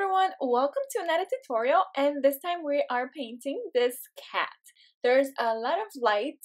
everyone, welcome to another tutorial, and this time we are painting this cat. There's a lot of light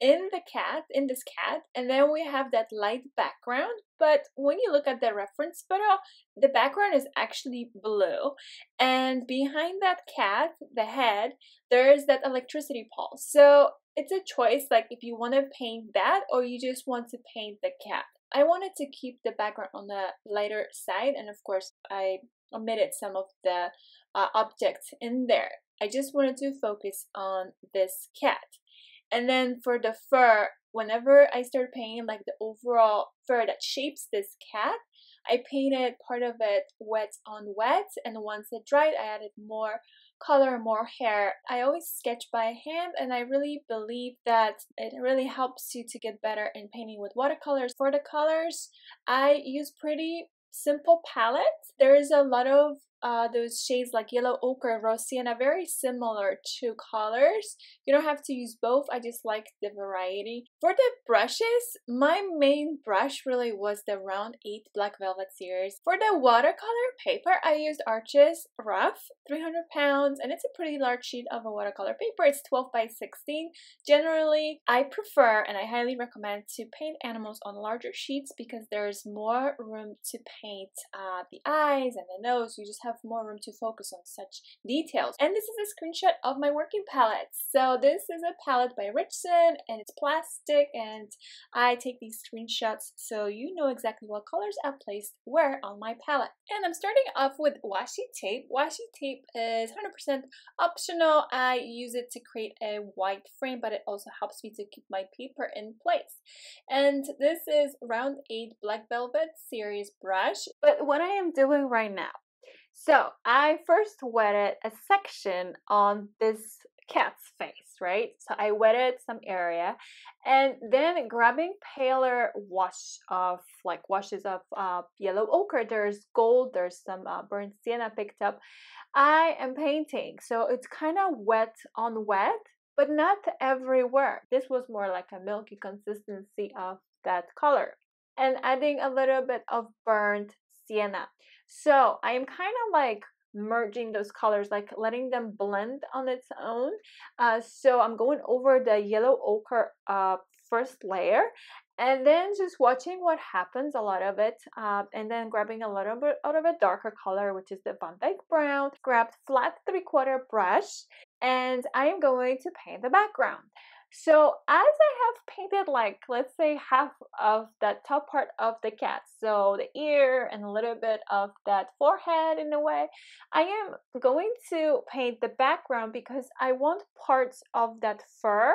in this cat, and then we have that light background, but when you look at the reference photo, the background is actually blue, and behind that cat, the head, there's that electricity pole. So it's a choice, like if you want to paint that or you just want to paint the cat. I wanted to keep the background on the lighter side, and of course I omitted some of the objects in there. I just wanted to focus on this cat. And then for the fur, whenever I start painting like the overall fur that shapes this cat, I painted part of it wet on wet, and once it dried I added more color, more hair. I always sketch by hand, and I really believe that it really helps you to get better in painting with watercolors. For the colors, I use pretty simple palettes. There is a lot of those shades like yellow ochre, rose sienna, very similar to colors. You don't have to use both. I just like the variety. For the brushes, my main brush really was the Round 8 Black Velvet series. For the watercolor paper, I used Arches Rough, 300 pounds, and it's a pretty large sheet of a watercolor paper. It's 12 by 16. Generally, I prefer and I highly recommend to paint animals on larger sheets because there's more room to paint the eyes and the nose. You just have more room to focus on such details. And this is a screenshot of my working palette. So this is a palette by Richardson, and it's plastic, and I take these screenshots so you know exactly what colors I placed where on my palette. And I'm starting off with washi tape. Washi tape is 100% optional. I use it to create a white frame, but it also helps me to keep my paper in place. And this is Round 8 Black Velvet series brush. But what I am doing right now, so I first wetted a section on this cat's face, right? So I wetted some area, and then grabbing paler washes of yellow ochre. There's gold, there's some burnt sienna picked up. I am painting, so it's kind of wet on wet, but not everywhere. This was more like a milky consistency of that color, and adding a little bit of burnt sienna. So I am kind of like merging those colors, like letting them blend on its own. So I'm going over the yellow ochre first layer, and then just watching what happens, a lot of it, and then grabbing a little bit out of a darker color, which is the VANDYKE brown. Grabbed flat 3/4 brush, and I am going to paint the background. So as I have painted, like, let's say half of that top part of the cat, so the ear and a little bit of that forehead in a way, I am going to paint the background because I want parts of that fur,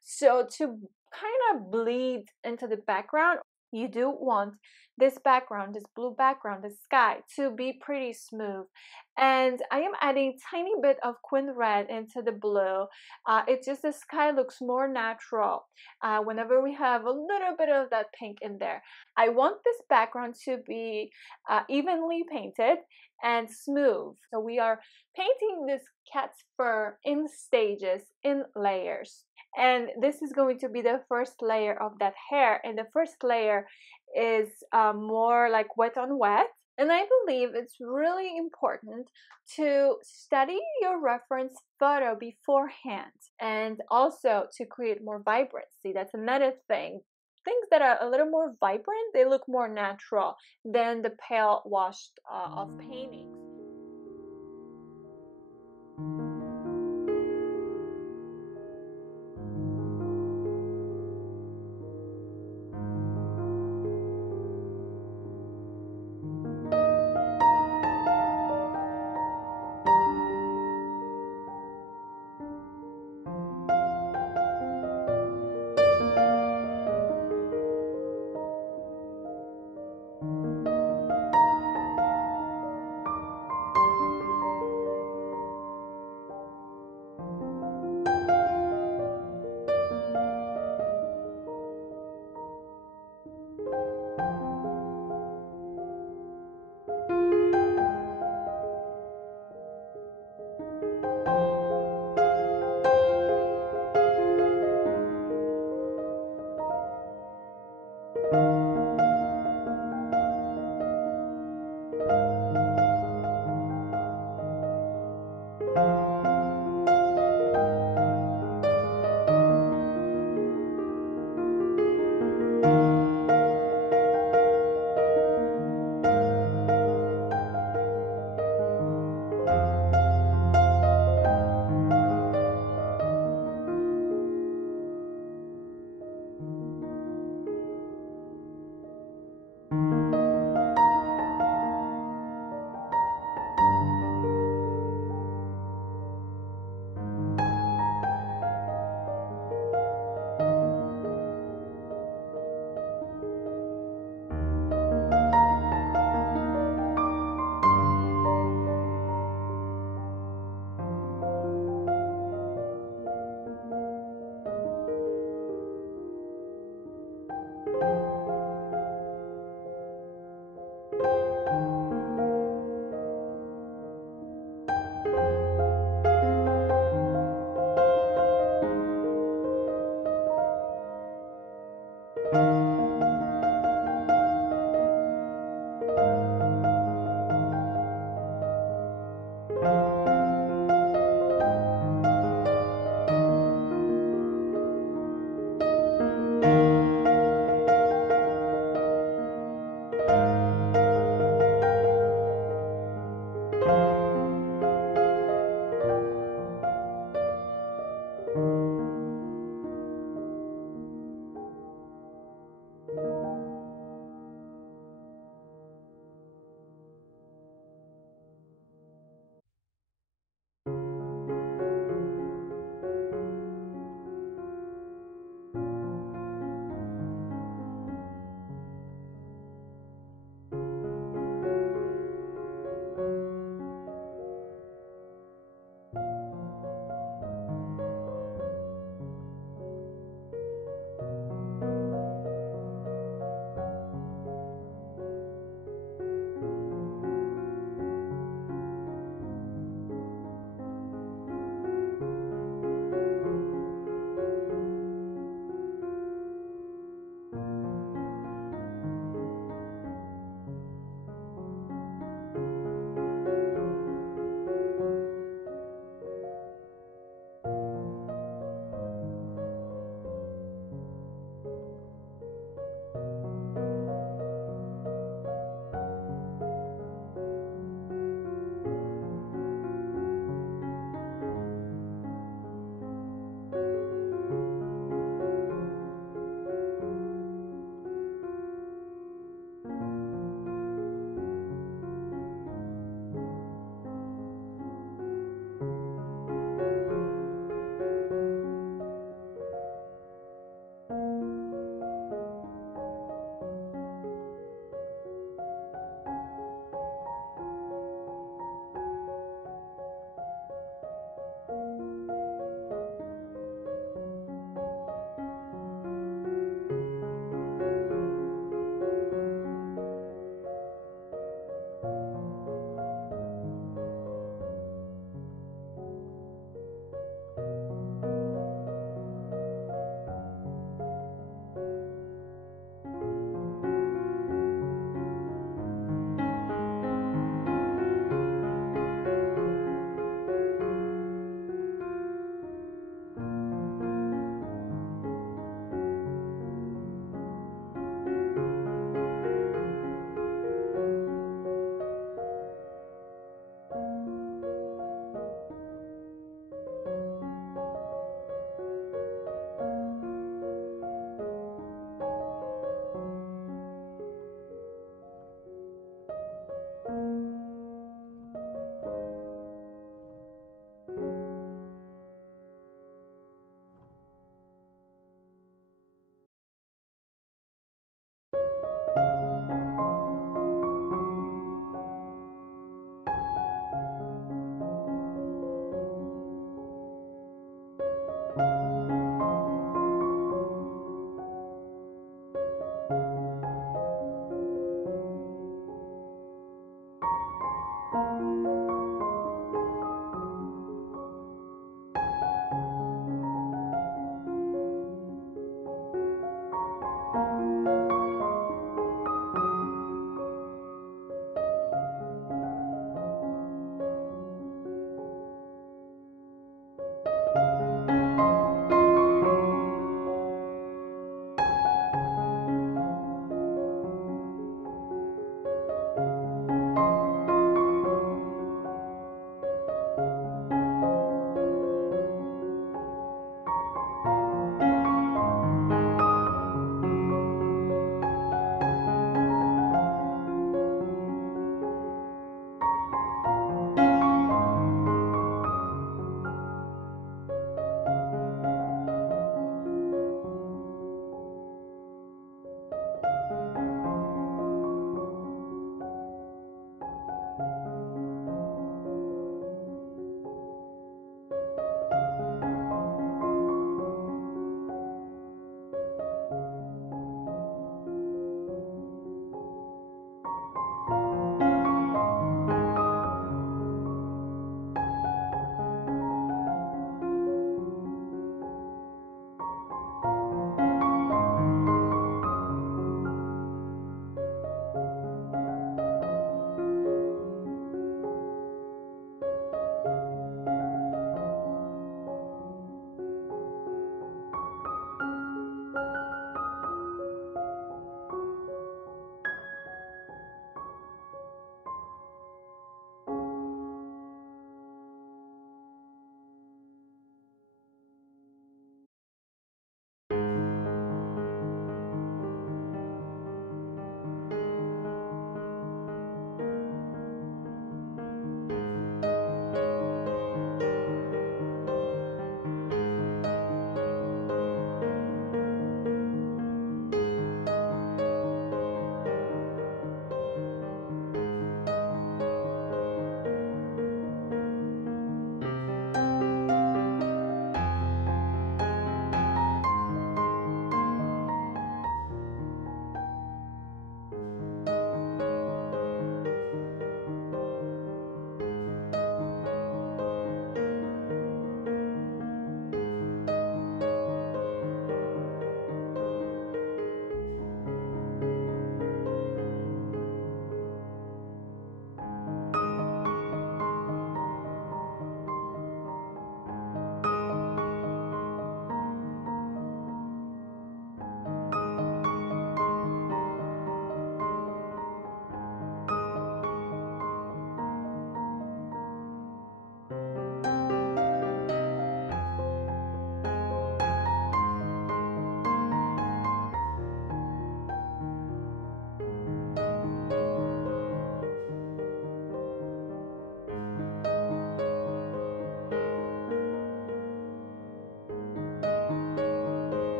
so to kind of bleed into the background. You do want this background, this blue background, the sky, to be pretty smooth. And I am adding tiny bit of quin red into the blue. It's just the sky looks more natural whenever we have a little bit of that pink in there. I want this background to be evenly painted and smooth. So we are painting this cat's fur in stages, in layers. And this is going to be the first layer of that hair, and the first layer is more like wet on wet. And I believe it's really important to study your reference photo beforehand, and also to create more vibrancy. That's another thing. Things that are a little more vibrant, they look more natural than the pale washed of paintings.